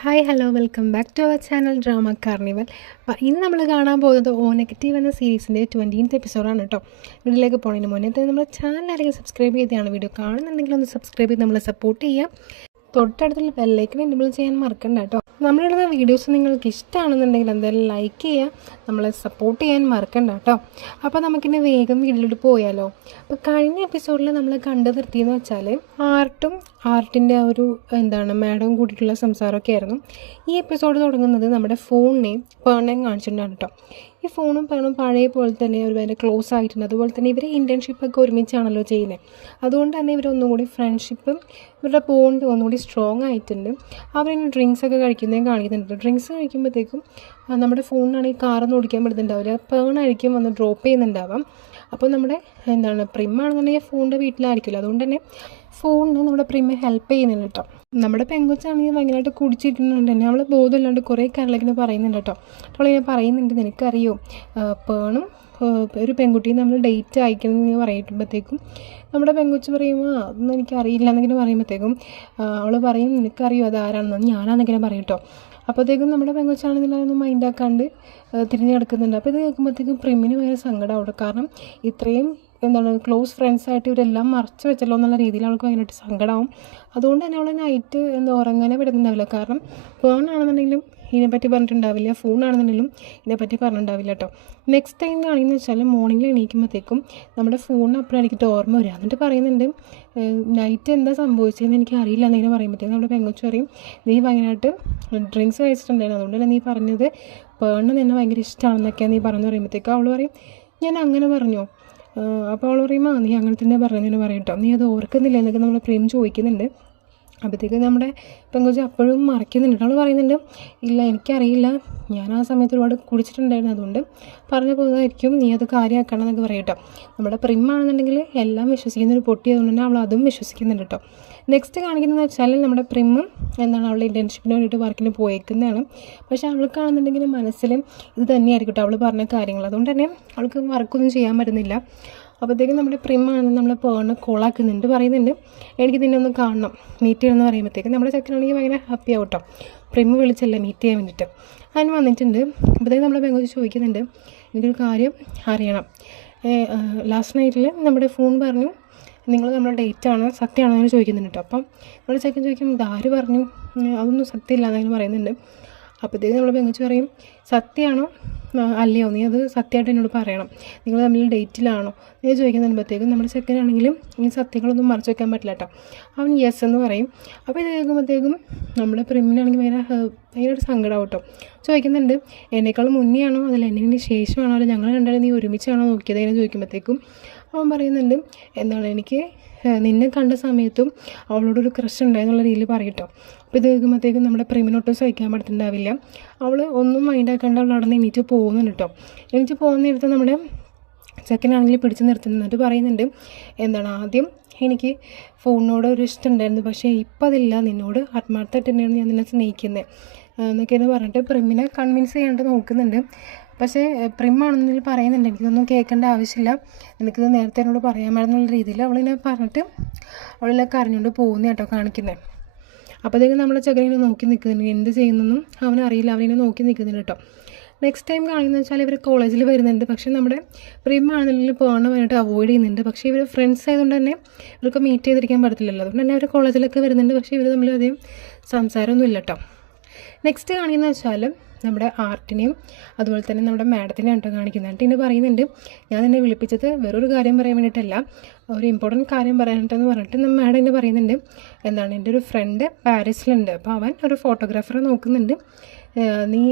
Hi hello welcome back to our channel drama carnival. ഇന്ന് നമ്മൾ കാണാൻ പോകുന്നത് ഓ നെഗറ്റീവ് എന്ന സീരീസിൻ്റെ 20th എപ്പിസോഡാണ് കേട്ടോ. വീഡിയോയിലേക്ക് പോകുന്നതിന് മുന്നേ നമ്മൾ ചാനൽ ആരെങ്കിലും സബ്സ്ക്രൈബ് ചെയ്താണ് വീഡിയോ കാണുന്നുണ്ടെങ്കിൽ ഒന്ന് സബ്സ്ക്രൈബ് ചെയ്ത് നമ്മളെ സപ്പോർട്ട് ചെയ്യാം. തൊട്ടടുത്തുള്ള ബെല്ലൈക്കൻ എനേബിൾ ചെയ്യാൻ മറക്കണ്ട കേട്ടോ. നമ്മളിടുന്ന വീഡിയോസ് നിങ്ങൾക്ക് ഇഷ്ടമാണെന്നുണ്ടെങ്കിൽ എന്തായാലും ലൈക്ക് ചെയ്യുക, നമ്മളെ സപ്പോർട്ട് ചെയ്യാൻ മറക്കണ്ട കേട്ടോ. അപ്പോൾ നമുക്കിനി വേഗം വീട്ടിലോട്ട് പോയാലോ. അപ്പോൾ കഴിഞ്ഞ എപ്പിസോഡിൽ നമ്മൾ കണ്ടു നിർത്തിയെന്ന് വെച്ചാൽ ആർട്ടിൻ്റെ ആ ഒരു മാഡവും കൂട്ടിയിട്ടുള്ള സംസാരമൊക്കെ ആയിരുന്നു. ഈ എപ്പിസോഡ് തുടങ്ങുന്നത് നമ്മുടെ ഫോണിനെയും പേണിനെയും കാണിച്ചിട്ടുണ്ടാണ് കേട്ടോ. ഈ ഫോണും പേണും പഴയ പോലെ തന്നെ ഒരു ഭയങ്കര ക്ലോസ് ആയിട്ടുണ്ട്. അതുപോലെ തന്നെ ഇവർ ഇൻറ്റേൺഷിപ്പൊക്കെ ഒരുമിച്ചാണല്ലോ ചെയ്യുന്നത്. അതുകൊണ്ട് തന്നെ ഇവരൊന്നും കൂടി ഫ്രണ്ട്ഷിപ്പും ഇവരുടെ ബോണ്ട് ഒന്നുകൂടി സ്ട്രോങ് ആയിട്ടുണ്ട്. അവരിങ്ങനെ ഡ്രിങ്ക്സ് ഒക്കെ കഴിക്കുന്നതും കാണിക്കുന്നുണ്ട്. ഡ്രിങ്ക്സ് കഴിക്കുമ്പോഴത്തേക്കും നമ്മുടെ ഫോണിനാണെങ്കിൽ കാറൊന്നും ഓടിക്കാൻ പറ്റുന്നുണ്ടാവില്ല, പേണായിരിക്കും വന്ന് ഡ്രോപ്പ് ചെയ്യുന്നുണ്ടാവാം. അപ്പോൾ നമ്മുടെ പ്രിമ്മാണെന്നുണ്ടെങ്കിൽ ഫോണിൻ്റെ വീട്ടിലായിരിക്കില്ല. അതുകൊണ്ട് തന്നെ ഫോണിന് നമ്മുടെ പ്രിമ്മെ ഹെൽപ്പ് ചെയ്യുന്നുണ്ട് കേട്ടോ. നമ്മുടെ പെങ്കൊച്ചാണെങ്കിൽ ഭയങ്കരമായിട്ട് കുടിച്ചിട്ടുണ്ട് തന്നെ. അവൾ ബോധമില്ലാണ്ട് കുറേ കാര്യങ്ങളൊക്കെ പറയുന്നുണ്ട് കേട്ടോ. അവളിങ്ങനെ പറയുന്നുണ്ട്, നിനക്കറിയോ പേണും ഒരു പെൺകുട്ടിയും നമ്മൾ ഡേറ്റ് അയക്കണമെന്ന് പറയുമ്പോഴത്തേക്കും നമ്മുടെ പെങ്കൊച്ച് പറയുമ്പോൾ അതൊന്നും എനിക്കറിയില്ല എന്നിങ്ങനെ പറയുമ്പോഴത്തേക്കും അവൾ പറയും, നിനക്കറിയോ അത് ആരാണെന്ന്. ഞാനാണെന്നിങ്ങനെ പറയും കേട്ടോ. അപ്പോഴത്തേക്കും നമ്മുടെ പെങ്കൊച്ചാണെങ്കിൽ അതൊന്നും മൈൻഡാക്കാണ്ട് തിരിഞ്ഞ് കിടക്കുന്നുണ്ട്. അപ്പോൾ ഇത് കേൾക്കുമ്പോഴത്തേക്കും പ്രിമിന് ഭയങ്കര സങ്കടം അവിടെ. കാരണം ഇത്രയും ക്ലോസ് ഫ്രണ്ട്സായിട്ട് ഇവരെല്ലാം മറച്ചു വെച്ചല്ലോ എന്നുള്ള രീതിയിൽ അവൾക്ക് ഭയങ്കരമായിട്ട് സങ്കടമാവും. അതുകൊണ്ട് തന്നെ അവൾ നൈറ്റ് ഉറങ്ങാനേ പറ്റുന്നുണ്ടാവില്ല. കാരണം ഫോണാണെന്നുണ്ടെങ്കിലും ഇതിനെപ്പറ്റി പറഞ്ഞിട്ടുണ്ടാവില്ല, ഫോണാണെന്നുണ്ടെങ്കിലും ഇതിനെപ്പറ്റി പറഞ്ഞിട്ടുണ്ടാവില്ല കേട്ടോ. നെക്സ്റ്റ് ടൈം കാണിയെന്ന് വെച്ചാൽ മോർണിംഗിൽ എണീക്കുമ്പോഴത്തേക്കും നമ്മുടെ ഫോണിന് അപ്പോഴും എനിക്കിട്ട് ഓർമ്മ വരിക. എന്നിട്ട് പറയുന്നുണ്ട്, നൈറ്റ് എന്താ സംഭവിച്ചതെന്ന് എനിക്ക് അറിയില്ല എന്നിങ്ങനെ പറയുമ്പോഴത്തേക്കും നമ്മുടെ പെങ്കൊച്ച് പറയും, നീ ഭയങ്കരമായിട്ട് ഡ്രിങ്ക്സ് കഴിച്ചിട്ടുണ്ടായിരുന്നു, അതുകൊണ്ട് തന്നെ നീ പറഞ്ഞത് പേണിന് നിന്നെ ഭയങ്കര ഇഷ്ടമാണെന്നൊക്കെയാണ് നീ പറഞ്ഞു പറയുമ്പോഴത്തേക്കും അവൾ പറയും, ഞാൻ അങ്ങനെ പറഞ്ഞോ. അപ്പോൾ അവൾ പറയുമ്പോൾ നീ അങ്ങനെ തന്നെ പറഞ്ഞതിന് പറയും കേട്ടോ, നീ അത് ഓർക്കുന്നില്ല എന്നൊക്കെ നമ്മൾ പ്രേം ചോദിക്കുന്നുണ്ട്. അപ്പോഴത്തേക്കും നമ്മുടെ പെങ്കൊച്ച് അപ്പോഴും മറയ്ക്കുന്നുണ്ട്. അവൾ പറയുന്നുണ്ട്, ഇല്ല എനിക്കറിയില്ല, ഞാൻ ആ സമയത്ത് ഒരുപാട് കുടിച്ചിട്ടുണ്ടായിരുന്നു, അതുകൊണ്ട് പറഞ്ഞു പോകുന്നതായിരിക്കും, നീ അത് കാര്യമാക്കണം എന്നൊക്കെ പറയും കേട്ടോ. നമ്മുടെ പ്രിമ്മാണെന്നുണ്ടെങ്കിൽ എല്ലാം വിശ്വസിക്കുന്നൊരു പൊട്ടിയതുകൊണ്ട് തന്നെ അവൾ അതും വിശ്വസിക്കുന്നുണ്ട് കേട്ടോ. നെക്സ്റ്റ് കാണിക്കുന്നതെന്ന് വെച്ചാൽ നമ്മുടെ പ്രിമ്മ് അവളുടെ ഇൻറ്റേൺഷിപ്പിന് വേണ്ടിയിട്ട് വർക്കിന് പോയേക്കുന്നതാണ്. പക്ഷേ അവൾക്കാണെന്നുണ്ടെങ്കിൽ മനസ്സിൽ ഇത് തന്നെയായിരിക്കും കേട്ടോ അവൾ പറഞ്ഞ കാര്യങ്ങൾ. അതുകൊണ്ട് തന്നെ അവൾക്ക് വർക്കൊന്നും ചെയ്യാൻ പറ്റുന്നില്ല. അപ്പോഴത്തേക്കും നമ്മുടെ പ്രിമ്മാണ് നമ്മളെ പേണ് കോളാക്കുന്നുണ്ട്, പറയുന്നുണ്ട് എനിക്ക് നിന്നെ ഒന്ന് കാണണം, മീറ്റ് ചെയ്യണമെന്ന് പറയുമ്പോഴത്തേക്കും നമ്മുടെ ചെക്കനാണെങ്കിൽ ഭയങ്കര ഹാപ്പി ആവും കേട്ടോ. പ്രിമ്മ് വിളിച്ചല്ലേ മീറ്റ് ചെയ്യാൻ വേണ്ടിയിട്ട്. അതിന് വന്നിട്ടുണ്ട്. അപ്പോഴത്തേക്കും നമ്മുടെ പെങ്കൊച്ച് ചോദിക്കുന്നുണ്ട്, എനിക്കൊരു കാര്യം അറിയണം. ലാസ്റ്റ് നൈറ്റിൽ നമ്മുടെ ഫോൺ പറഞ്ഞു നിങ്ങൾ നമ്മുടെ ഡേറ്റാണ്, സത്യമാണോ എന്ന് ചോദിക്കുന്നുണ്ട് കേട്ടോ. അപ്പം നമ്മുടെ ചെക്കൻ ചോദിക്കും, ഇതാര് പറഞ്ഞു, അതൊന്നും സത്യമില്ല എന്നതിന് പറയുന്നുണ്ട്. അപ്പോഴത്തേക്കും നമ്മുടെ പെങ്കൊച്ച് പറയും, സത്യമാണോ അല്ലയോ, നീ അത് സത്യമായിട്ട് എന്നോട് പറയണം, നിങ്ങൾ തമ്മിൽ ഡേറ്റിലാണോ നീ ചോദിക്കുമ്പോഴത്തേക്കും നമ്മുടെ ചെക്കനാണെങ്കിലും ഈ സത്യങ്ങളൊന്നും മറച്ചു വയ്ക്കാൻ പറ്റില്ല കേട്ടോ. അവൻ യെസ് എന്ന് പറയും. അപ്പോൾ ഇത് കേൾക്കുമ്പോഴത്തേക്കും നമ്മുടെ പ്രിമിനാണെങ്കിൽ ഭയങ്കര സങ്കടമാവും കേട്ടോ. ചോദിക്കുന്നുണ്ട്, എന്നേക്കാളും മുന്നേ ആണോ അതിൽ എന്നതിന് ശേഷമാണോ, അല്ല ഞങ്ങൾ രണ്ടാളും നീ ഒരുമിച്ചാണോ നോക്കിയത് എന്ന് ചോദിക്കുമ്പോഴത്തേക്കും അവൻ പറയുന്നുണ്ട്, എനിക്ക് നിന്നെ കണ്ട സമയത്തും അവളോടൊരു ക്രഷ് ഉണ്ടായെന്നുള്ള രീതിയിൽ പറയട്ടോ. അപ്പോൾ ഇത് കേൾക്കുമ്പോഴത്തേക്കും നമ്മുടെ പ്രിമിനൊട്ടും സഹിക്കാൻ പറ്റുന്നുണ്ടാവില്ല. അവൾ ഒന്നും മൈൻഡാക്കാണ്ട് അവൾ അവിടെ നിന്ന് എണീറ്റ് പോകുന്നുണ്ട് കേട്ടോ. എണീറ്റ് പോകുന്നിടത്ത് നമ്മുടെ ചെക്കനാണെങ്കിൽ പിടിച്ച് നിർത്തുന്നിട്ട് പറയുന്നുണ്ട്, ആദ്യം എനിക്ക് ഫോണിനോട് ഒരു ഇഷ്ടം ഉണ്ടായിരുന്നു, പക്ഷേ ഇപ്പം അതില്ല, നിന്നോട് ആത്മാർത്ഥമായിട്ട് തന്നെയാണ് ഞാൻ നിന്നെ സ്നേഹിക്കുന്നത് എന്നൊക്കെയെന്ന് പറഞ്ഞിട്ട് പ്രിമിനെ കൺവിൻസ് ചെയ്യാണ്ട് നോക്കുന്നുണ്ട്. പക്ഷേ പ്രിമ്മാണെന്നതിൽ പറയുന്നുണ്ട്, എനിക്കിതൊന്നും കേൾക്കേണ്ട ആവശ്യമില്ല, എനിക്കിത് നേരത്തെ എന്നോട് പറയാമായിരുന്നുള്ള രീതിയിൽ അവളിനെ പറഞ്ഞിട്ട് അവളിലൊക്കെ അറിഞ്ഞുകൊണ്ട് പോകുന്ന കേട്ടോ കാണിക്കുന്നത്. അപ്പോഴത്തേക്കും നമ്മളെ ചെക്കനിനെ നോക്കി നിൽക്കുന്നുണ്ട്, എന്ത് ചെയ്യുന്നൊന്നും അവനറിയില്ല, അവനെ നോക്കി നിൽക്കുന്നുണ്ട് കേട്ടോ. നെക്സ്റ്റ് ടൈം കാണുന്നത് വെച്ചാൽ ഇവർ കോളേജിൽ വരുന്നുണ്ട്. പക്ഷേ നമ്മുടെ പ്രിമ്മാണെന്നുണ്ടെങ്കിൽ പോകാൻ വേണ്ടിയിട്ട് അവോയ്ഡ് ചെയ്യുന്നുണ്ട്. പക്ഷേ ഇവർ ഫ്രണ്ട്സ് ആയതുകൊണ്ട് തന്നെ ഇവർക്ക് മീറ്റ് ചെയ്തിരിക്കാൻ പറ്റത്തില്ലല്ലോ. അതുകൊണ്ട് തന്നെ അവർ കോളേജിലൊക്കെ വരുന്നുണ്ട്. പക്ഷേ ഇവർ തമ്മിൽ അധികം സംസാരമൊന്നും ഇല്ല കേട്ടോ. നെക്സ്റ്റ് കാണിക്കുന്നത് വെച്ചാൽ നമ്മുടെ ആർട്ടിനെയും അതുപോലെ തന്നെ നമ്മുടെ മാഡത്തിനെയാണ് കേട്ടോ കാണിക്കുന്നത്. എന്നിട്ട് ഇന്നെ പറയുന്നുണ്ട്, ഞാൻ നിന്നെ വിളിപ്പിച്ചത് വേറൊരു കാര്യം പറയാൻ വേണ്ടിയിട്ടല്ല, ഒരു ഇമ്പോർട്ടൻറ്റ് കാര്യം പറയാനിട്ടെന്ന് പറഞ്ഞിട്ട് മാഡം എന്നെ പറയുന്നുണ്ട്, എൻ്റെ ഒരു ഫ്രണ്ട് പാരീസിലുണ്ട്, അപ്പോൾ അവൻ ഒരു ഫോട്ടോഗ്രാഫറെ നോക്കുന്നുണ്ട്, നീ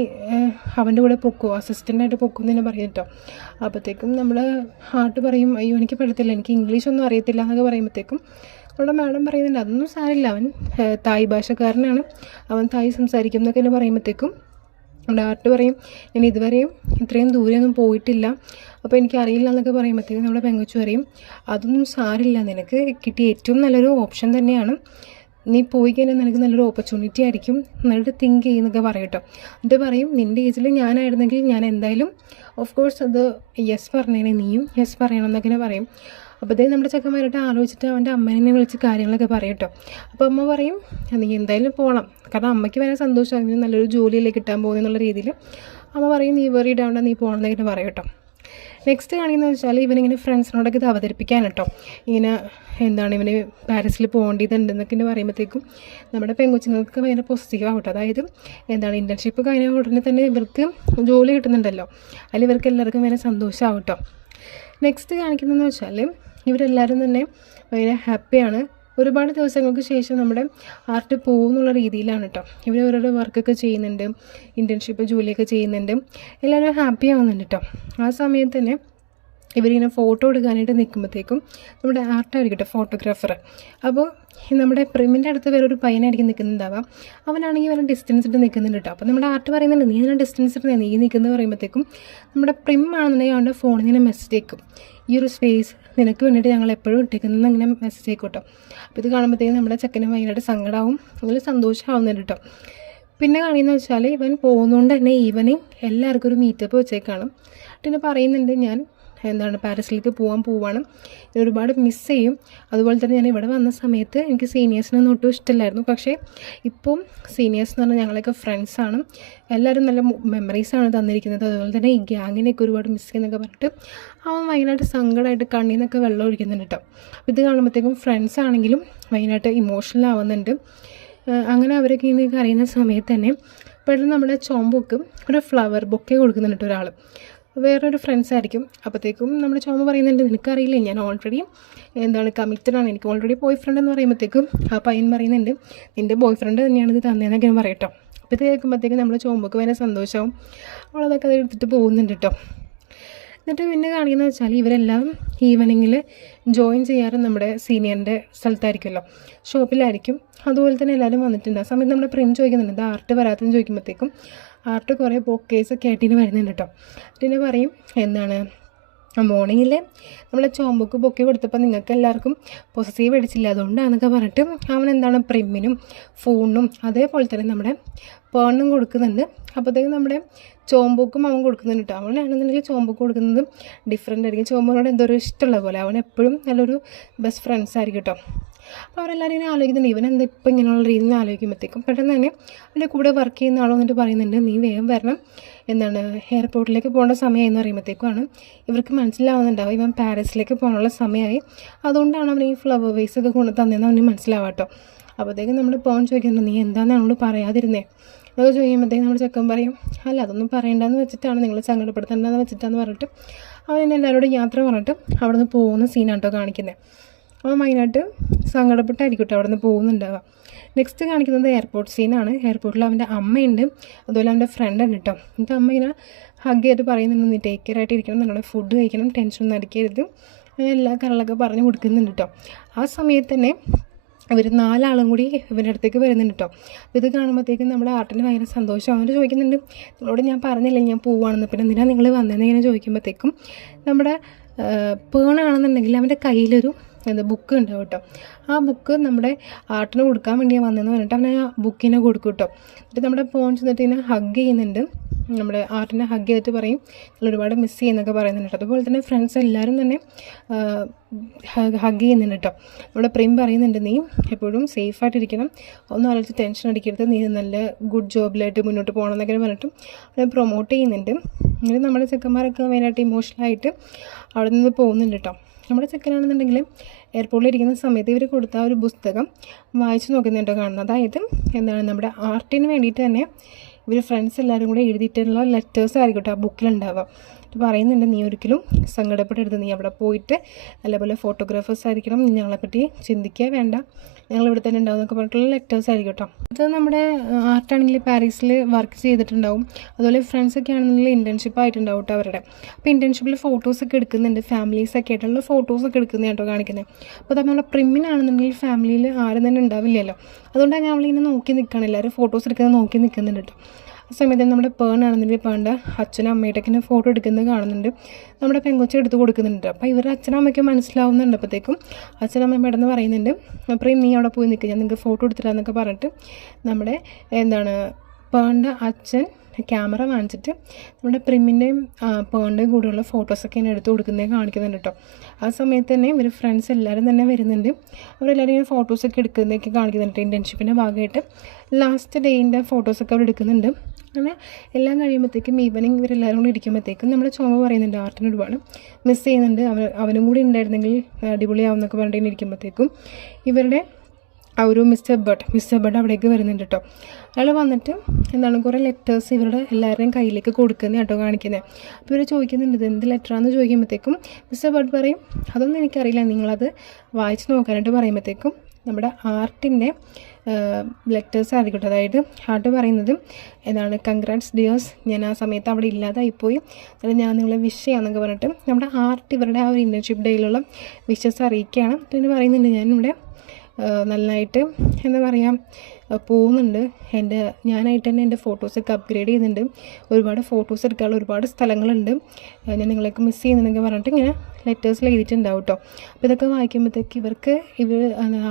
അവൻ്റെ കൂടെ പൊക്കോ, അസിസ്റ്റൻ്റായിട്ട് പൊക്കോ എന്ന് തന്നെ പറയും കേട്ടോ. അപ്പോഴത്തേക്കും നമ്മൾ ഹാർട്ട് പറയും, അയ്യോ എനിക്ക് പറ്റത്തില്ല, എനിക്ക് ഇംഗ്ലീഷൊന്നും അറിയത്തില്ല എന്നൊക്കെ പറയുമ്പോഴത്തേക്കും നമ്മുടെ മാഡം പറയുന്നുണ്ട്, അതൊന്നും സാരമില്ല, അവൻ തായ് ഭാഷക്കാരനാണ്, അവൻ തായ് സംസാരിക്കും എന്നൊക്കെ എന്നെ പറയുമ്പോഴത്തേക്കും നമ്മുടെ ആർട്ട് പറയും, ഞാൻ ഇതുവരെയും ഇത്രയും ദൂരെയൊന്നും പോയിട്ടില്ല, അപ്പോൾ എനിക്കറിയില്ല എന്നൊക്കെ പറയുമ്പോഴത്തേക്കും നമ്മുടെ പെങ്കൊച്ച് പറയും, അതൊന്നും സാരില്ല, നിനക്ക് കിട്ടിയ ഏറ്റവും നല്ലൊരു ഓപ്ഷൻ തന്നെയാണ്, നീ പോയി കഴിഞ്ഞാൽ നിനക്ക് നല്ലൊരു ഓപ്പർച്യൂണിറ്റി ആയിരിക്കും, നന്നായിട്ട് തിങ്ക് ചെയ്യുന്നൊക്കെ പറയും കേട്ടോ. എന്നിട്ട് പറയും, നിൻ്റെ ഏജിൽ ഞാനായിരുന്നെങ്കിൽ ഞാൻ എന്തായാലും ഓഫ് കോഴ്സ് അത് യെസ് പറഞ്ഞേനെ, നീയും യെസ് പറയണം എന്നൊക്കെ പറയും. അപ്പോഴത്തേക്കും നമ്മുടെ ചെക്കന്മാരായിട്ട് ആലോചിച്ചിട്ട് അവൻ്റെ അമ്മേനെ വിളിച്ച് കാര്യങ്ങളൊക്കെ പറയും കേട്ടോ. അപ്പോൾ അമ്മ പറയും നീ എന്തായാലും പോകണം, കാരണം അമ്മയ്ക്ക് വരെ സന്തോഷം അങ്ങനെ നല്ലൊരു ജോലിയിലേക്ക് കിട്ടാൻ പോകുന്നുള്ള രീതിയിൽ അമ്മ പറയും നീ വെറി ഇടാണ്ട് നീ പോകണം എന്നൊക്കെ പറയും കേട്ടോ. നെക്സ്റ്റ് കാണിക്കുന്നത് വെച്ചാൽ ഇവനിങ്ങനെ ഫ്രണ്ട്സിനോടൊക്കെ ഇത് അവതരിപ്പിക്കാൻ കേട്ടോ. ഇങ്ങനെ ഇവന് പാരീസിൽ പോകേണ്ടതുണ്ടെന്നൊക്കെ പറയുമ്പോഴത്തേക്കും നമ്മുടെ പെൺകൊച്ചുങ്ങൾക്ക് ഭയങ്കര പോസിറ്റീവ് ആവട്ടെ. അതായത് ഇൻറ്റേൺഷിപ്പ് കഴിഞ്ഞ ഉടനെ തന്നെ ഇവർക്ക് ജോലി കിട്ടുന്നുണ്ടല്ലോ, അതിൽ ഇവർക്ക് എല്ലാവർക്കും ഭയങ്കര സന്തോഷമാവട്ടോ. നെക്സ്റ്റ് കാണിക്കുന്നതെന്ന് വെച്ചാൽ ഇവരെല്ലാവരും തന്നെ ഭയങ്കര ഹാപ്പിയാണ്. ഒരുപാട് ദിവസങ്ങൾക്ക് ശേഷം നമ്മുടെ ആർട്ട് പോകുന്നുള്ള രീതിയിലാണ് കേട്ടോ. ഇവർ ഓരോരോ വർക്കൊക്കെ ചെയ്യുന്നുണ്ട്, ഇൻറ്റേൺഷിപ്പ് ജോലിയൊക്കെ ചെയ്യുന്നുണ്ട്, എല്ലാവരും ഹാപ്പി ആവുന്നുണ്ട് കേട്ടോ. ആ സമയത്ത് തന്നെ ഇവരിങ്ങനെ ഫോട്ടോ എടുക്കാനായിട്ട് നിൽക്കുമ്പോഴത്തേക്കും നമ്മുടെ ആർട്ടായിരിക്കും കേട്ടോ ഫോട്ടോഗ്രാഫർ. അപ്പോൾ നമ്മുടെ പ്രിമിൻ്റെ അടുത്ത് വേറൊരു പയ്യനായിരിക്കും നിൽക്കുന്നുണ്ടാവാം. അവനാണെങ്കിൽ വേറെ ഡിസ്റ്റൻസ് ഇട്ട് നിൽക്കുന്നുണ്ട് കേട്ടോ. അപ്പോൾ നമ്മുടെ ആർട്ട് പറയുന്നുണ്ട് നീ അതിനെ ഡിസ്റ്റൻസ് ഇട്ട് നീ നിൽക്കുന്നത് പറയുമ്പോഴത്തേക്കും നമ്മുടെ പ്രിം ആണെന്നുണ്ടെങ്കിൽ അവൻ്റെ ഫോണിൽ നിന്ന് മെസ്സേജ് അയക്കും, ഈ ഒരു സ്പേസ് നിനക്ക് വേണ്ടിയിട്ട് ഞങ്ങൾ എപ്പോഴും ഇട്ടേക്കുന്നത് അങ്ങനെ മെസ്സേജ് ആയിക്കോട്ടോ. അപ്പോൾ ഇത് കാണുമ്പോഴത്തേക്കും നമ്മുടെ ചെക്കന് ഭയങ്കരമായിട്ട് സങ്കടമാവും, അതിൽ സന്തോഷമാവുന്നുണ്ട് കേട്ടോ. പിന്നെ കാണിയെന്ന് വെച്ചാൽ ഇവൻ പോകുന്നതുകൊണ്ട് തന്നെ ഈവനിങ് എല്ലാവർക്കും ഒരു മീറ്റപ്പ് വെച്ചേക്കാണ്. പിന്നെ പറയുന്നുണ്ട് ഞാൻ പാരീസിലേക്ക് പോവാണ്, ഒരുപാട് മിസ് ചെയ്യും. അതുപോലെ തന്നെ ഞാൻ ഇവിടെ വന്ന സമയത്ത് എനിക്ക് സീനിയേഴ്സിനൊന്നും ഒട്ടും ഇഷ്ടമില്ലായിരുന്നു, പക്ഷേ ഇപ്പം സീനിയേഴ്സ് എന്ന് പറഞ്ഞാൽ ഞങ്ങളൊക്കെ ഫ്രണ്ട്സാണ്, എല്ലാവരും നല്ല മെമ്മറീസാണ് തന്നിരിക്കുന്നത്. അതുപോലെ തന്നെ ഈ ഗ്യാങ്ങിനെയൊക്കെ ഒരുപാട് മിസ് ചെയ്യുന്നൊക്കെ പറഞ്ഞിട്ട് അവൻ ഭയങ്കരമായിട്ട് സങ്കടമായിട്ട് കണ്ണിൽ നിന്നൊക്കെ വെള്ളം ഒഴിക്കുന്നുണ്ട് കേട്ടോ. ഇത് കാണുമ്പോഴത്തേക്കും ഫ്രണ്ട്സ് ആണെങ്കിലും ഭയങ്കരമായിട്ട് ഇമോഷണൽ ആവുന്നുണ്ട്. അങ്ങനെ അവരൊക്കെ ഇങ്ങനെ അറിയുന്ന സമയത്ത് തന്നെ പെട്ടെന്ന് നമ്മുടെ ചോമ്പൊക്കെ ഒരു ഫ്ലവർ ബൊക്കെ കൊടുക്കുന്നുണ്ട് ഒരാൾ, വേറൊരു ഫ്രണ്ട്സ് ആയിരിക്കും. അപ്പോഴത്തേക്കും നമ്മുടെ ചോമ്പ് പറയുന്നുണ്ട് നിനക്കറിയില്ലേ ഞാൻ ഓൾറെഡി കമ്മിറ്റഡാണ്, എനിക്ക് ഓൾറെഡി ബോയ് ഫ്രണ്ട് എന്ന് പറയുമ്പോഴത്തേക്കും ആ പയ്യൻ പറയുന്നുണ്ട് നിൻ്റെ ബോയ് ഫ്രണ്ട് തന്നെയാണ് ഇത് തന്നേന്നൊക്കെ പറയട്ടോ. അപ്പോൾ ഇത് കേൾക്കുമ്പോഴത്തേക്കും നമ്മുടെ ചോമ്പൊക്കെ ഭയങ്കര സന്തോഷവും, അവളതൊക്കെ അത് എടുത്തിട്ട് പോകുന്നുണ്ട് കേട്ടോ. എന്നിട്ട് പിന്നെ കാണിക്കുന്നത് വെച്ചാൽ ഇവരെല്ലാം ഈവനിങ്ങിൽ ജോയിൻ ചെയ്യാറ് നമ്മുടെ സീനിയറിൻ്റെ സ്ഥലത്തായിരിക്കുമല്ലോ, ഷോപ്പിലായിരിക്കും. അതുപോലെ തന്നെ എല്ലാവരും വന്നിട്ടുണ്ട്. ആ സമയത്ത് നമ്മുടെ പ്രിം ചോദിക്കുന്നുണ്ട് ഇത് ആർട്ട് വരാത്തെന്ന് ചോദിക്കുമ്പോഴത്തേക്കും ആർട്ട് കുറേ ബൊക്കേസൊക്കെ ആയിട്ടിന് വരുന്നുണ്ട് കേട്ടോ. പിന്നെ പറയും മോർണിംഗിൽ നമ്മളെ ചോമ്പക്ക് ബൊക്കെ കൊടുത്തപ്പോൾ നിങ്ങൾക്ക് എല്ലാവർക്കും പോസിറ്റീവ് അടിച്ചില്ല അതുകൊണ്ടാണെന്നൊക്കെ പറഞ്ഞിട്ട് അവൻ പ്രിമ്മിനും ഫോണിനും അതേപോലെ തന്നെ നമ്മുടെ പേണിനും കൊടുക്കുന്നുണ്ട്. അപ്പോഴത്തേക്കും നമ്മുടെ ചോമ്പൂക്കും അവൻ കൊടുക്കുന്നുണ്ട് കേട്ടോ. അവനാണെന്നുണ്ടെങ്കിൽ ചോമ്പൂക്ക് കൊടുക്കുന്നത് ഡിഫറെൻ്റ് ആയിരിക്കും, ചോമ്പൂനോട് എന്തോ ഒരു ഇഷ്ടമുള്ള പോലെ. അവൻ എപ്പോഴും നല്ലൊരു ബെസ്റ്റ് ഫ്രണ്ട്സ് ആയിരിക്കും കേട്ടോ. അപ്പോൾ അവരെല്ലാവരും ഇങ്ങനെ ആലോചിക്കുന്നുണ്ട് ഇവനെന്താ ഇപ്പം ഇങ്ങനെയുള്ള രീതിയിൽ ആലോചിക്കുമ്പോഴത്തേക്കും പെട്ടെന്ന് തന്നെ അവൻ്റെ കൂടെ വർക്ക് ചെയ്യുന്ന ആളോ എന്നിട്ട് പറയുന്നുണ്ട് നീ വേഗം വരണം, എയർപോർട്ടിലേക്ക് പോകേണ്ട സമയമായെന്ന് പറയുമ്പോഴത്തേക്കുമാണ് ഇവർക്ക് മനസ്സിലാവുന്നുണ്ടാവും ഇവൻ പാരീസിലേക്ക് പോകാനുള്ള സമയമായി, അതുകൊണ്ടാണ് അവൻ ഈ ഫ്ലവർ വേസൊക്കെ കൊണ്ട് തന്നതെന്ന് അവന് മനസ്സിലാവാം കേട്ടോ. അപ്പോഴത്തേക്കും നമ്മൾ പോകാൻ ചോദിക്കുന്നുണ്ട് നീ എന്താണെന്ന് അവളോട് പറയാതിരുന്നേ അതൊക്കെ ചോദിക്കുമ്പോഴത്തേക്കും നമ്മുടെ ചെക്കൻ പറയും അല്ല അതൊന്നും പറയേണ്ടതെന്ന് വെച്ചിട്ടാണ്, നിങ്ങൾ സങ്കടപ്പെടുത്തേണ്ടതെന്ന് വെച്ചിട്ടാന്ന് പറഞ്ഞിട്ട് അവൻ എല്ലാവരോടും യാത്ര പറഞ്ഞിട്ട് അവിടെ നിന്ന് പോകുന്ന സീനാണ് കേട്ടോ കാണിക്കുന്നത്. അവൻ മെയിനായിട്ട് സങ്കടപ്പെട്ടായിരിക്കും കേട്ടോ അവിടെ നിന്ന് പോകുന്നുണ്ടാവുക. നെക്സ്റ്റ് കാണിക്കുന്നത് എയർപോർട്ട് സീനാണ്. എയർപോർട്ടിൽ അവൻ്റെ അമ്മയുണ്ട്, അതുപോലെ അവൻ്റെ ഫ്രണ്ട് ഉണ്ട് കേട്ടോ. എന്നിട്ട് അമ്മ ഇങ്ങനെ ഹഗ് ചെയ്തിട്ട് പറയുന്നുണ്ട് നീ ടേക്ക് കെയർ ആയിട്ടിരിക്കണം, നിങ്ങളുടെ ഫുഡ് കഴിക്കണം, ടെൻഷനൊന്നും അടിക്കരുത്, എല്ലാ കാര്യങ്ങളൊക്കെ പറഞ്ഞു കൊടുക്കുന്നുണ്ട് കേട്ടോ. ആ സമയത്ത് തന്നെ ഇവർ 4 ആളും കൂടി ഇവൻ്റെ അടുത്തേക്ക് വരുന്നുണ്ട് കേട്ടോ. അപ്പോൾ ഇത് കാണുമ്പോഴത്തേക്കും നമ്മുടെ ആർട്ടിന് ഭയങ്കര സന്തോഷം. അവന് ചോദിക്കുന്നുണ്ട് നിങ്ങളോട് ഞാൻ പറഞ്ഞില്ലേ ഞാൻ പോവുകയാണെന്ന്, പിന്നെ എന്തിനാണ് നിങ്ങൾ വന്നതെന്ന് ഇങ്ങനെ ചോദിക്കുമ്പോഴത്തേക്കും നമ്മുടെ പേണാണെന്നുണ്ടെങ്കിൽ അവൻ്റെ കയ്യിലൊരു ബുക്ക് ഉണ്ടാവും കേട്ടോ. ആ ബുക്ക് നമ്മുടെ ആർട്ടിന് കൊടുക്കാൻ വേണ്ടിയാണ് വന്നതെന്ന് പറഞ്ഞിട്ട് അവൻ ആ ബുക്കിനെ കൊടുക്കും കേട്ടോ. എന്നിട്ട് നമ്മുടെ ഫോൺ ചെന്നിട്ട് ഇങ്ങനെ ഹഗ് ചെയ്യുന്നുണ്ട്, നമ്മുടെ ആർട്ടിനെ ഹഗ് ചെയ്തിട്ട് പറയും നിങ്ങൾ ഒരുപാട് മിസ് ചെയ്യുന്നൊക്കെ പറയുന്നുണ്ട്. അതുപോലെ തന്നെ ഫ്രണ്ട്സ് എല്ലാവരും തന്നെ ഹഗ് ചെയ്യുന്നുണ്ട് കേട്ടോ. നമ്മുടെ പ്രിം പറയുന്നുണ്ട് നീ എപ്പോഴും സേഫായിട്ടിരിക്കണം, ഒന്നും ആലോചിച്ച് ടെൻഷൻ അടിക്കരുത്, നീ നല്ല ഗുഡ് ജോബിലായിട്ട് മുന്നോട്ട് പോകണം എന്നൊക്കെ പറഞ്ഞിട്ടും അവരെ പ്രൊമോട്ട് ചെയ്യുന്നുണ്ട്. അങ്ങനെ നമ്മുടെ ചെക്കന്മാരൊക്കെ മെയിനായിട്ട് ഇമോഷണലായിട്ട് അവിടെ നിന്ന് പോകുന്നുണ്ട് കേട്ടോ. നമ്മുടെ ചെക്കനാണെന്നുണ്ടെങ്കിൽ എയർപോർട്ടിലിരിക്കുന്ന സമയത്ത് ഇവർ കൊടുത്ത ഒരു പുസ്തകം വായിച്ചു നോക്കുന്നുണ്ടോ കാണുന്നത്. അതായത് നമ്മുടെ ആർട്ടിന് വേണ്ടിയിട്ട് തന്നെ ഇവർ ഫ്രണ്ട്സ് എല്ലാവരും കൂടെ എഴുതിയിട്ടുള്ള ലെറ്റേഴ്സ് ആയിരിക്കും കേട്ടോ ആ ബുക്കിലുണ്ടാവുക. പറയുന്നുണ്ട് നീ ഒരിക്കലും സങ്കടപ്പെടരുത്, നീ അവിടെ പോയിട്ട് നല്ലപോലെ ഫോട്ടോഗ്രാഫേഴ്സ് ആയിരിക്കണം, നീ ഞങ്ങളെപ്പറ്റി ചിന്തിക്കുക വേണ്ട, ഞങ്ങൾ ഇവിടെ തന്നെ ഉണ്ടാവും എന്നൊക്കെ പറഞ്ഞിട്ടുള്ള ലെറ്റേഴ്സ് ആയിരിക്കും കേട്ടോ. അത് നമ്മുടെ ആർട്ടാണെങ്കിൽ പാരീസിൽ വർക്ക് ചെയ്തിട്ടുണ്ടാവും, അതുപോലെ ഫ്രണ്ട്സൊക്കെ ആണെന്നുണ്ടെങ്കിൽ ഇൻറ്റേൺഷിപ്പ് ആയിട്ടുണ്ടാവും കേട്ടോ അവരുടെ. അപ്പോൾ ഇൻറ്റേൺഷിപ്പിൽ ഫോട്ടോസൊക്കെ എടുക്കുന്നുണ്ട്, ഫാമിലീസൊക്കെ ആയിട്ടുള്ള ഫോട്ടോസൊക്കെ എടുക്കുന്നത് കേട്ടോ കാണിക്കുന്നത്. അപ്പോൾ നമ്മുടെ പ്രിമ്മിനാണെന്നുണ്ടെങ്കിൽ ഫാമിലിയിൽ ആരും തന്നെ ഉണ്ടാവില്ലല്ലോ, അതുകൊണ്ടാണ് ഞങ്ങളിങ്ങനെ നോക്കി നിൽക്കണം, എല്ലാവരും ഫോട്ടോസ് എടുക്കുന്നത് നോക്കി നിൽക്കുന്നുണ്ട് കേട്ടോ. ആ സമയത്ത് നമ്മുടെ പേണാണെന്നുണ്ടെങ്കിൽ പേണ്ട അച്ഛനും അമ്മയുടെയൊക്കെ ഫോട്ടോ എടുക്കുന്നത് കാണുന്നുണ്ട്, നമ്മുടെ പെങ്കൊച്ച എടുത്ത് കൊടുക്കുന്നുണ്ട്. അപ്പോൾ ഇവരുടെ അച്ഛനും അമ്മയ്ക്ക് മനസ്സിലാവുന്നുണ്ട്. അപ്പോഴത്തേക്കും അച്ഛനമ്മ പെട്ടെന്ന് പറയുന്നുണ്ട് അപ്പറേയും നീ അവിടെ പോയി നിൽക്കുക, ഞാൻ നിങ്ങൾക്ക് ഫോട്ടോ എടുത്തിട്ടാന്നൊക്കെ പറഞ്ഞിട്ട് നമ്മുടെ പേണ്ട അച്ഛൻ ക്യാമറ വാങ്ങിച്ചിട്ട് നമ്മുടെ പ്രിമിൻ്റെയും പേണിൻ്റെയും കൂടെയുള്ള ഫോട്ടോസൊക്കെ ഇങ്ങനെ എടുത്ത് കൊടുക്കുന്നത് കാണിക്കുന്നുണ്ട് കേട്ടോ. ആ സമയത്ത് തന്നെ ഇവർ ഫ്രണ്ട്സ് എല്ലാവരും തന്നെ വരുന്നുണ്ട്. അവരെല്ലാവരും ഇങ്ങനെ ഫോട്ടോസൊക്കെ എടുക്കുന്നതൊക്കെ കാണിക്കുന്നുണ്ട്. ഇൻറ്റേൺഷിപ്പിൻ്റെ ഭാഗമായിട്ട് ലാസ്റ്റ് ഡേയിൻ്റെ ഫോട്ടോസൊക്കെ അവർ എടുക്കുന്നുണ്ട്. അങ്ങനെ എല്ലാം കഴിയുമ്പോഴത്തേക്കും ഈവനിങ് ഇവരെല്ലാവരും കൂടി ഇരിക്കുമ്പോഴത്തേക്കും നമ്മുടെ ചോമ പറയുന്നുണ്ട് ആർട്ടിന് ഒരുപാട് മിസ് ചെയ്യുന്നുണ്ട്, അവനും കൂടി ഉണ്ടായിരുന്നെങ്കിൽ അടിപൊളിയാവും എന്നൊക്കെ പറഞ്ഞിട്ട് ഇരിക്കുമ്പോഴത്തേക്കും ഇവരുടെ ആ ഒരു മിസ്റ്റർ ബട്ട് അവിടേക്ക് വരുന്നുണ്ട് കേട്ടോ. അയാൾ വന്നിട്ട് എന്താണ് കുറേ ലെറ്റേഴ്സ് ഇവരുടെ എല്ലാവരുടെയും കയ്യിലേക്ക് കൊടുക്കുന്നത് കേട്ടോ കാണിക്കുന്നത്. അപ്പോൾ ഇവർ ചോദിക്കുന്നുണ്ട് ഇത് എന്ത് ലെറ്ററാണെന്ന് ചോദിക്കുമ്പോഴത്തേക്കും മിസ്റ്റർ ബട്ട് പറയും അതൊന്നും എനിക്കറിയില്ല, നിങ്ങളത് വായിച്ച് നോക്കാനായിട്ട് പറയുമ്പോഴത്തേക്കും നമ്മുടെ ആർട്ടിൻ്റെ ലെറ്റേഴ്സ് ആയിരിക്കട്ടെ. അതായത് ആർട്ട് പറയുന്നത് എന്താണ് കൺഗ്രാറ്റ്സ് ഡിയേഴ്സ്, ഞാൻ ആ സമയത്ത് അവിടെ ഇല്ലാതായിപ്പോയി, അതായത് ഞാൻ നിങ്ങളെ വിഷ് ചെയ്യാമെന്നൊക്കെ പറഞ്ഞിട്ട് നമ്മുടെ ആർട്ട് ഇവരുടെ ആ ഒരു ഇൻറ്റേൺഷിപ്പ് ഡേയിലുള്ള വിഷസ് അറിയിക്കുകയാണ്. പിന്നെ പറയുന്നുണ്ട് ഞാനിവിടെ നല്ലതായിട്ട് എന്താ പറയുക പോകുന്നുണ്ട്, ഞാനായിട്ട് തന്നെ എൻ്റെ ഫോട്ടോസൊക്കെ അപ്ഗ്രേഡ് ചെയ്യുന്നുണ്ട്, ഒരുപാട് ഫോട്ടോസ് എടുക്കാനുള്ള ഒരുപാട് സ്ഥലങ്ങളുണ്ട്, ഞാൻ നിങ്ങളെയൊക്കെ മിസ് ചെയ്യുന്നുണ്ടെങ്കിൽ പറഞ്ഞിട്ട് ഇങ്ങനെ ലെറ്റേഴ്സിൽ എഴുതിയിട്ടുണ്ടാവും കേട്ടോ. അപ്പോൾ ഇതൊക്കെ വായിക്കുമ്പോഴത്തേക്ക് ഇവർക്ക്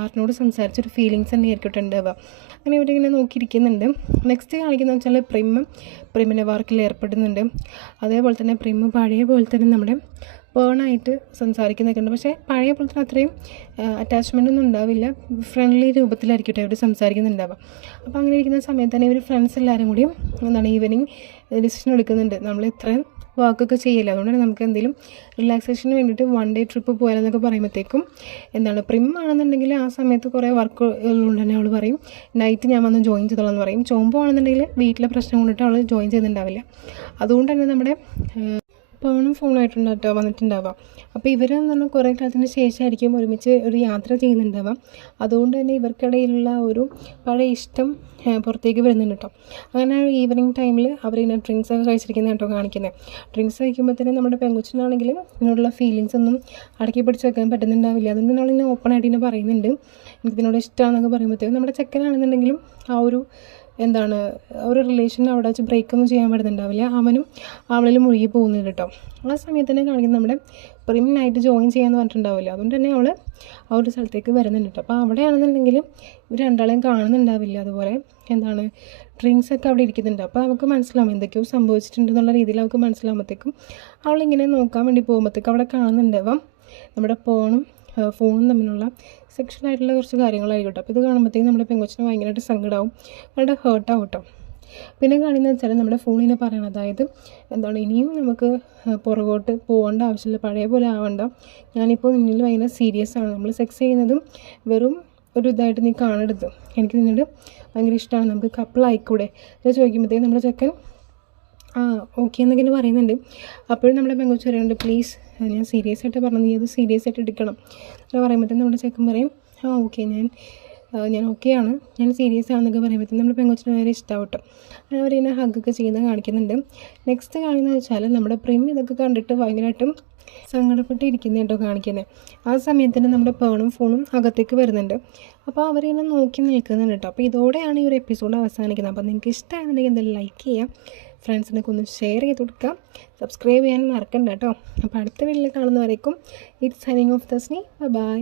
ആർട്ടിനോട് സംസാരിച്ചൊരു ഫീലിങ്സ് തന്നെ ആയിരിക്കട്ടെ ഉണ്ടാവുക. അങ്ങനെ ഇവരിങ്ങനെ നോക്കിയിരിക്കുന്നുണ്ട്. നെക്സ്റ്റ് കാണിക്കുന്നത് വെച്ചാൽ പ്രിമിൻ്റെ വർക്കിൽ ഏർപ്പെടുന്നുണ്ട്. അതേപോലെ തന്നെ പഴയ പോലെ തന്നെ നമ്മുടെ പേണായിട്ട് സംസാരിക്കുന്നൊക്കെ ഉണ്ട്. പക്ഷേ പഴയ പോലെ തന്നെ അത്രയും അറ്റാച്ച്മെൻ്റ് ഒന്നും ഉണ്ടാവില്ല, ഫ്രണ്ട്ലി രൂപത്തിലായിരിക്കട്ടെ ഇവർ സംസാരിക്കുന്നുണ്ടാവുക. അപ്പോൾ അങ്ങനെ ഇരിക്കുന്ന സമയത്ത് തന്നെ ഇവർ ഫ്രണ്ട്സ് എല്ലാവരും കൂടിയും ഈവനിങ് ഡിസിഷൻ എടുക്കുന്നുണ്ട്, നമ്മൾ ഇത്രയും വർക്കൊക്കെ ചെയ്യില്ല, അതുകൊണ്ട് നമുക്ക് എന്തെങ്കിലും റിലാക്സേഷന് വേണ്ടിയിട്ട് 1 day ട്രിപ്പ് പോയാലെന്നൊക്കെ പറയുമ്പോഴത്തേക്കും പ്രിം ആണെന്നുണ്ടെങ്കിൽ ആ സമയത്ത് കുറേ വർക്ക് ഉള്ളതുകൊണ്ട് തന്നെ അവൾ പറയും നൈറ്റ് ഞാൻ വന്ന് ജോയിൻ ചെയ്തോളാം എന്ന് പറയും. ചോമ്പോ ആണെന്നുണ്ടെങ്കിൽ വീട്ടിലെ പ്രശ്നം കൊണ്ടിട്ട് അവൾ ജോയിൻ ചെയ്യുന്നുണ്ടാവില്ല. അതുകൊണ്ട് തന്നെ നമ്മുടെ പേണും ഫോണുമായിട്ടുണ്ട് കേട്ടോ വന്നിട്ടുണ്ടാവാം. അപ്പോൾ ഇവരെന്ന് പറഞ്ഞാൽ കുറേ കാലത്തിന് ശേഷമായിരിക്കും ഒരുമിച്ച് ഒരു യാത്ര ചെയ്യുന്നുണ്ടാവാം. അതുകൊണ്ട് തന്നെ ഇവർക്കിടയിലുള്ള ഒരു പഴയ ഇഷ്ടം പുറത്തേക്ക് വരുന്നുണ്ട് കേട്ടോ. അങ്ങനെ ഈവനിങ് ടൈമിൽ അവരിങ്ങനെ ഡ്രിങ്ക്സൊക്കെ കഴിച്ചിരിക്കുന്നത് കേട്ടോ കാണിക്കുന്നത്. ഡ്രിങ്ക്സ് കഴിക്കുമ്പോഴത്തേനും നമ്മുടെ പെങ്കൊച്ചിനാണെങ്കിലും ഇതിനോടുള്ള ഫീലിങ്സ് ഒന്നും അടക്കി പിടിച്ച് വെക്കാൻ പറ്റുന്നുണ്ടാവില്ല. അതുകൊണ്ട് നമ്മളിങ്ങനെ ഓപ്പണായിട്ട് ഇങ്ങനെ പറയുന്നുണ്ട് എനിക്കിതിനോട് ഇഷ്ടമാണെന്നൊക്കെ പറയുമ്പോഴത്തേക്കും നമ്മുടെ ചെക്കനാണെന്നുണ്ടെങ്കിലും ആ ഒരു ഒരു റിലേഷൻ അവിടെ വെച്ച് ബ്രേക്കൊന്നും ചെയ്യാൻ പറ്റുന്നുണ്ടാവില്ല, അവനും അവളിൽ മുഴുകി പോകുന്നുണ്ട് കേട്ടോ. ആ സമയത്ത് തന്നെ കാണിക്കുന്നത് നമ്മുടെ പ്രിമിനായിട്ട് ജോയിൻ ചെയ്യാമെന്ന് പറഞ്ഞിട്ടുണ്ടാവില്ല, അതുകൊണ്ട് തന്നെ അവൾ ആ ഒരു സ്ഥലത്തേക്ക് വരുന്നുണ്ട് കേട്ടോ. അപ്പോൾ അവിടെയാണെന്നുണ്ടെങ്കിലും ഇവർ രണ്ടാളെയും കാണുന്നുണ്ടാവില്ല. അതുപോലെ ഡ്രിങ്ക്സൊക്കെ അവിടെ ഇരിക്കുന്നുണ്ട്. അപ്പോൾ നമുക്ക് മനസ്സിലാവും എന്തൊക്കെയോ സംഭവിച്ചിട്ടുണ്ടെന്നുള്ള രീതിയിൽ അവൾക്ക് മനസ്സിലാകുമ്പോഴത്തേക്കും അവളിങ്ങനെ നോക്കാൻ വേണ്ടി പോകുമ്പോഴത്തേക്കും അവിടെ കാണുന്നുണ്ടാവാം നമ്മുടെ ഫോണും തമ്മിലുള്ള സെക്ഷനായിട്ടുള്ള കുറച്ച് കാര്യങ്ങളായിരിക്കട്ടെ. അപ്പോൾ ഇത് കാണുമ്പോഴത്തേക്കും നമ്മുടെ പെങ്കൊച്ചിന് ഭയങ്കരമായിട്ട് സങ്കടമാവും, വളരെ ഹേർട്ടാവും കേട്ടോ. പിന്നെ കാണുന്നത് വെച്ചാൽ നമ്മുടെ ഫോണിനെ പറയണം, അതായത് ഇനിയും നമുക്ക് പുറകോട്ട് പോകേണ്ട ആവശ്യമില്ല, പഴയ പോലെ ആവണ്ട, ഞാനിപ്പോൾ നിന്നിൽ ഭയങ്കര സീരിയസ് ആണ്, നമ്മൾ സെക്സ് ചെയ്യുന്നതും വെറും ഒരു ഇതായിട്ട് നീ കാണരുത്, എനിക്ക് നിന്നോട് ഭയങ്കര ഇഷ്ടമാണ്, നമുക്ക് കപ്പിളായിക്കൂടെ എന്ന് ചോദിക്കുമ്പോഴത്തേക്കും നമ്മുടെ ചെക്കൻ ഓക്കെ എന്നൊക്കെ പറയുന്നുണ്ട്. അപ്പോഴും നമ്മുടെ പെങ്കൊച്ച് പറയുന്നുണ്ട് പ്ലീസ് ഞാൻ സീരിയസ് ആയിട്ട് പറഞ്ഞു, നീ അത് സീരിയസ് ആയിട്ട് എടുക്കണം എന്ന് പറയുമ്പോഴത്തേക്കും നമ്മുടെ ചെക്കൻ പറയും ഓക്കെ ഞാൻ ഓക്കെയാണ്, ഞാൻ സീരിയസ് ആണെന്നൊക്കെ പറയുമ്പോഴത്തേക്കും നമ്മുടെ പെങ്കൊച്ചിന് വളരെ ഇഷ്ടമാവട്ടെ. അങ്ങനെ അവരിങ്ങനെ ഹഗ്ഗൊക്കെ ചെയ്യുന്നത് കാണിക്കുന്നുണ്ട്. നെക്സ്റ്റ് കാണുന്നത് വെച്ചാൽ നമ്മുടെ പ്രിം ഇതൊക്കെ കണ്ടിട്ട് ഭയങ്കരമായിട്ടും സങ്കടപ്പെട്ടിരിക്കുന്ന കേട്ടോ കാണിക്കുന്നത്. ആ സമയത്തിന് നമ്മുടെ പേണും ഫോണും അകത്തേക്ക് വരുന്നുണ്ട്. അപ്പോൾ അവരിങ്ങനെ നോക്കി നിൽക്കുന്നുണ്ട് കേട്ടോ. അപ്പോൾ ഇതോടെയാണ് ഈ ഒരു എപ്പിസോഡ് അവസാനിക്കുന്നത്. അപ്പോൾ നിങ്ങൾക്ക് ഇഷ്ടമാണെന്നുണ്ടെങ്കിൽ എന്തായാലും ലൈക്ക് ചെയ്യാം, ഫ്രണ്ട്സിനൊക്കെ ഒന്ന് ഷെയർ ചെയ്ത് കൊടുക്കാം, സബ്സ്ക്രൈബ് ചെയ്യാൻ മറക്കണ്ട കേട്ടോ. അപ്പോൾ അടുത്ത വീഡിയോയിൽ കാണുന്നവരേക്കും it's signing off Thasni, by.